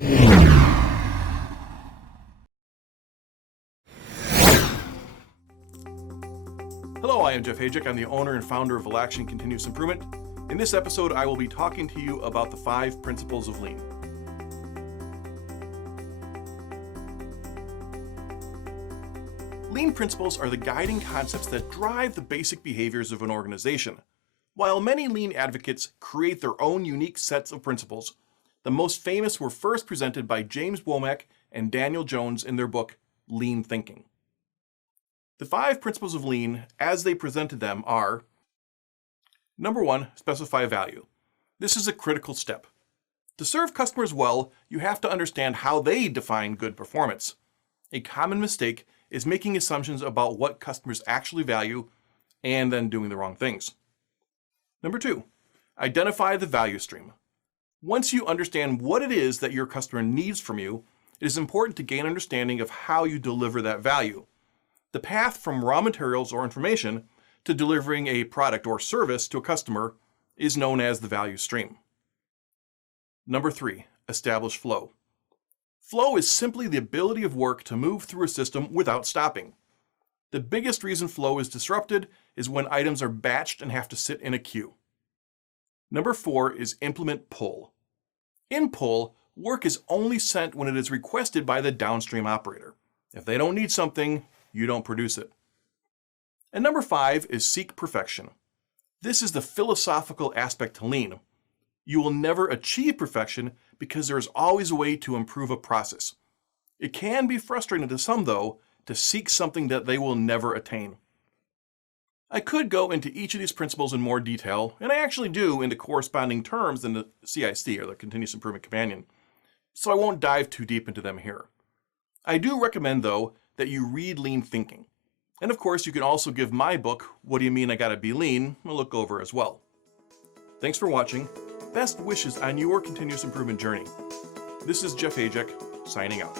Hello, I am Jeff Hajek. I'm the owner and founder of Action Continuous Improvement. In this episode, I will be talking to you about the 5 principles of lean. Lean principles are the guiding concepts that drive the basic behaviors of an organization. While many lean advocates create their own unique sets of principles, the most famous were first presented by James Womack and Daniel Jones in their book, Lean Thinking. The 5 principles of lean, as they presented them, are: Number 1, specify value. This is a critical step. To serve customers well, you have to understand how they define good performance. A common mistake is making assumptions about what customers actually value and then doing the wrong things. Number 2, identify the value stream. Once you understand what it is that your customer needs from you, it is important to gain understanding of how you deliver that value. The path from raw materials or information to delivering a product or service to a customer is known as the value stream. Number 3, establish flow. Flow is simply the ability of work to move through a system without stopping. The biggest reason flow is disrupted is when items are batched and have to sit in a queue. Number 4 is implement pull. In pull, work is only sent when it is requested by the downstream operator. If they don't need something, you don't produce it. And number 5 is seek perfection. This is the philosophical aspect to lean. You will never achieve perfection because there is always a way to improve a process. It can be frustrating to some, though, to seek something that they will never attain. I could go into each of these principles in more detail, and I actually do in the corresponding terms in the CIC, or the Continuous Improvement Companion, so I won't dive too deep into them here. I do recommend, though, that you read Lean Thinking. And of course, you can also give my book, What Do You Mean I Gotta Be Lean, a look over as well. Thanks for watching. Best wishes on your continuous improvement journey. This is Jeff Hajek, signing out.